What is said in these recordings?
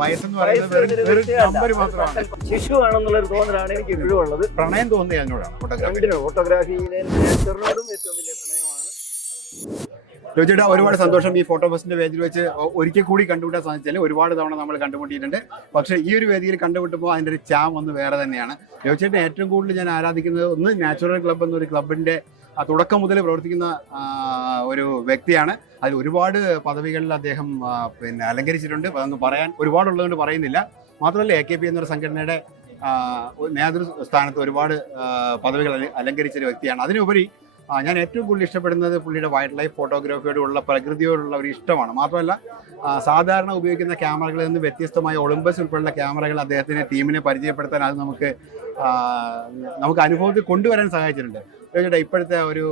വയസ്സെന്ന് പറയുന്നത് നമ്പർ മാത്രമാണ്. ശിശു ആണെന്നുള്ളൊരു തോന്നലാണ് എനിക്ക് ഇപ്പോഴും ഉള്ളത്. പ്രണയം തോന്നുന്നത് അതിനോടാണ് ഫോട്ടോഗ്രാഫിയിലെ നേച്ചറിനോടും ഏറ്റവും വലിയ പ്രണയമാണ്. ചേട്ടാ ഒരുപാട് സന്തോഷം. ഈ ഫോട്ടോ ഫെസ്റ്റിന്റെ വേദിയിൽ വെച്ച് ഒരിക്കൽ കൂടി കണ്ടുമുട്ടാൻ സാധിച്ചാൽ ഒരുപാട് തവണ നമ്മൾ കണ്ടുമുട്ടിയിട്ടുണ്ട്. പക്ഷേ ഈ ഒരു വേദിയിൽ കണ്ടുമുട്ടുമ്പോൾ അതിൻ്റെ ഒരു ചാം ഒന്ന് വേറെ തന്നെയാണ്. ചേട്ടൻ ഏറ്റവും കൂടുതൽ ഞാൻ ആരാധിക്കുന്നത് ഒന്ന് നാച്ചുറൽ ക്ലബ്ബ് എന്നൊരു ക്ലബിന്റെ തുടക്കം മുതൽ പ്രവർത്തിക്കുന്ന ഒരു വ്യക്തിയാണ്. അതിൽ ഒരുപാട് പദവികളിൽ അദ്ദേഹം അലങ്കരിച്ചിട്ടുണ്ട്. അതൊന്നും പറയാൻ ഒരുപാടുള്ളതുകൊണ്ട് പറയുന്നില്ല. മാത്രമല്ല AKP എന്നൊരു സംഘടനയുടെ നേതൃസ്ഥാനത്ത് ഒരുപാട് പദവികൾ അലങ്കരിച്ചൊരു വ്യക്തിയാണ്. അതിനുപരി ഞാൻ ഏറ്റവും കൂടുതൽ ഇഷ്ടപ്പെടുന്നത് പുള്ളിയുടെ വൈൽഡ് ലൈഫ് ഫോട്ടോഗ്രാഫിയോടുള്ള പ്രകൃതിയോടുള്ള ഒരു ഇഷ്ടമാണ്. മാത്രമല്ല സാധാരണ ഉപയോഗിക്കുന്ന ക്യാമറകളിൽ നിന്ന് വ്യത്യസ്തമായ ഒളിമ്പസ് ഉൾപ്പെടെയുള്ള ക്യാമറകൾ അദ്ദേഹത്തിന് ടീമിനെ പരിചയപ്പെടുത്താൻ അത് നമുക്ക് അനുഭവത്തിൽ കൊണ്ടുവരാൻ സഹായിച്ചിട്ടുണ്ട്. ചേട്ടാ ഇപ്പോഴത്തെ ഒരു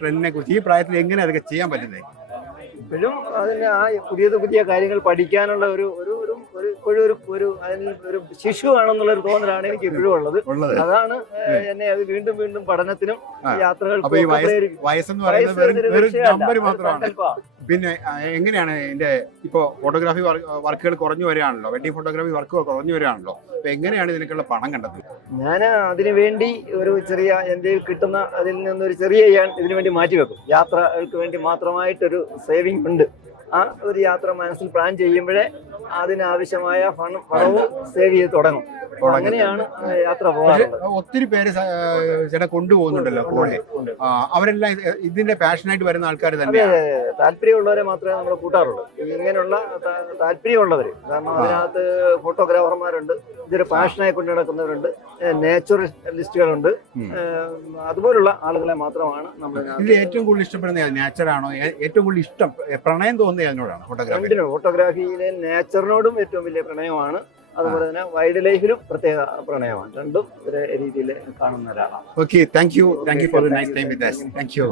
ട്രെൻഡിനെ കുറിച്ച് ഈ പ്രായത്തിൽ എങ്ങനെ അതൊക്കെ ചെയ്യാൻ പറ്റുന്നത്? ഇപ്പോഴും അതിന് ആ പുതിയ കാര്യങ്ങൾ പഠിക്കാനുള്ള ഒരു ശിശു ആണെന്നുള്ളൊരു തോന്നലാണ് എനിക്ക് ഇപ്പോഴും ഉള്ളത്. അതാണ് എന്നെ അത് വീണ്ടും പഠനത്തിനും യാത്രകൾക്കും. വയസ്സെന്ന് പറയുന്നത് നമ്പർ മാത്രമാണ്. പിന്നെ എങ്ങനെയാണ് ഇതിന്റെ ഇപ്പോ ഫോട്ടോഗ്രാഫി വർക്കുകൾ കുറഞ്ഞു വരികയാണല്ലോ, വെഡിങ് ഫോട്ടോഗ്രാഫി വർക്കുകൾ കുറഞ്ഞു വരികയാണല്ലോ. അപ്പൊ എങ്ങനെയാണ് ഇതിനൊക്കെയുള്ള പണം കണ്ടെത്തുന്നത്? ഞാൻ അതിനു വേണ്ടി ഒരു ചെറിയ എന്റെ കിട്ടുന്ന അതിൽ നിന്നൊരു ചെറിയ ഇതിനു വേണ്ടി മാറ്റിവെക്കും. യാത്രകൾക്ക് വേണ്ടി മാത്രമായിട്ടൊരു സേവിങ് ഉണ്ട്. ആ ഒരു യാത്ര മനസ്സിൽ പ്ലാൻ ചെയ്യുമ്പോഴേ അതിനാവശ്യമായ പണവും സേവ് ചെയ്ത് തുടങ്ങും. അങ്ങനെയാണ് യാത്ര പോകാറുള്ളത്. ഒത്തിരി പേര് ചേട്ടാ കൊണ്ടുപോകുന്നുണ്ടല്ലോ കൂടെ. അവരെല്ലാം ഇതിന്റെ പാഷനായിട്ട് വരുന്ന ആൾക്കാർ തന്നെ. താല്പര്യമുള്ളവരെ മാത്രമേ നമ്മൾ കൂട്ടാറുള്ളൂ. ഇങ്ങനെയുള്ള താല്പര്യമുള്ളവർ. കാരണം അതിനകത്ത് ഫോട്ടോഗ്രാഫർമാരുണ്ട്, ഇതൊരു പാഷനായി കൊണ്ടു നടക്കുന്നവരുണ്ട്, നേച്ചുറലിസ്റ്റുകളുണ്ട്. അതുപോലുള്ള ആളുകളെ മാത്രമാണ് നമ്മൾ. ഇതിൽ ഏറ്റവും കൂടുതൽ ഇഷ്ടപ്പെടുന്ന നേച്ചറാണോ? ഏറ്റവും കൂടുതൽ ഇഷ്ടം പ്രണയം തോന്നുന്നത് അതിനോടാണ്? ഫോട്ടോഗ്രാഫിയിലെ നേച്ചറിനോടും ഏറ്റവും വലിയ പ്രണയമാണ്. അതുപോലെ തന്നെ വൈൽഡ് ലൈഫിലും പ്രത്യേക പ്രണയമാണ്. രണ്ടും ഒരേ രീതിയിൽ കാണുന്ന ഒരാളാണ്. Okay, thank you for the nice time with us. Thank you.